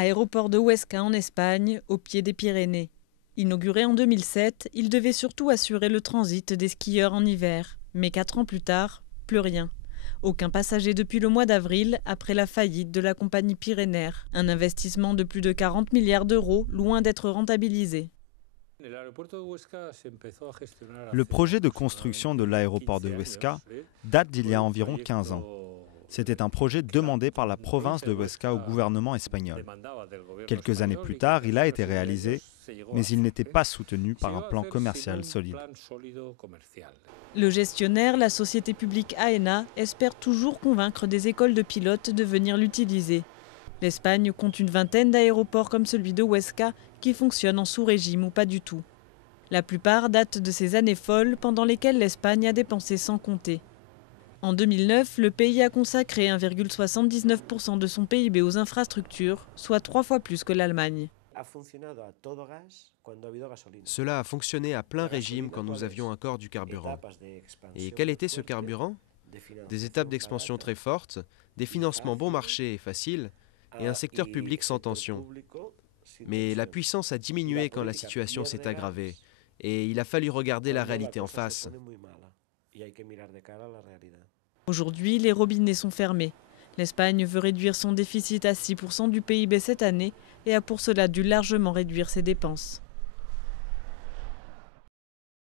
Aéroport de Huesca en Espagne, au pied des Pyrénées. Inauguré en 2007, il devait surtout assurer le transit des skieurs en hiver. Mais 4 ans plus tard, plus rien. Aucun passager depuis le mois d'avril, après la faillite de la compagnie Pyrénaire. Un investissement de plus de 40 milliards d'euros, loin d'être rentabilisé. Le projet de construction de l'aéroport de Huesca date d'il y a environ 15 ans. C'était un projet demandé par la province de Huesca au gouvernement espagnol. Quelques années plus tard, il a été réalisé, mais il n'était pas soutenu par un plan commercial solide. Le gestionnaire, la société publique AENA, espère toujours convaincre des écoles de pilotes de venir l'utiliser. L'Espagne compte une vingtaine d'aéroports comme celui de Huesca qui fonctionnent en sous-régime ou pas du tout. La plupart datent de ces années folles pendant lesquelles l'Espagne a dépensé sans compter. En 2009, le pays a consacré 1,79% de son PIB aux infrastructures, soit 3 fois plus que l'Allemagne. Cela a fonctionné à plein régime quand nous avions encore du carburant. Et quel était ce carburant? Des étapes d'expansion très fortes, des financements bon marché et faciles, et un secteur public sans tension. Mais la puissance a diminué quand la situation s'est aggravée, et il a fallu regarder la réalité en face. Aujourd'hui, les robinets sont fermés. L'Espagne veut réduire son déficit à 6% du PIB cette année et a pour cela dû largement réduire ses dépenses.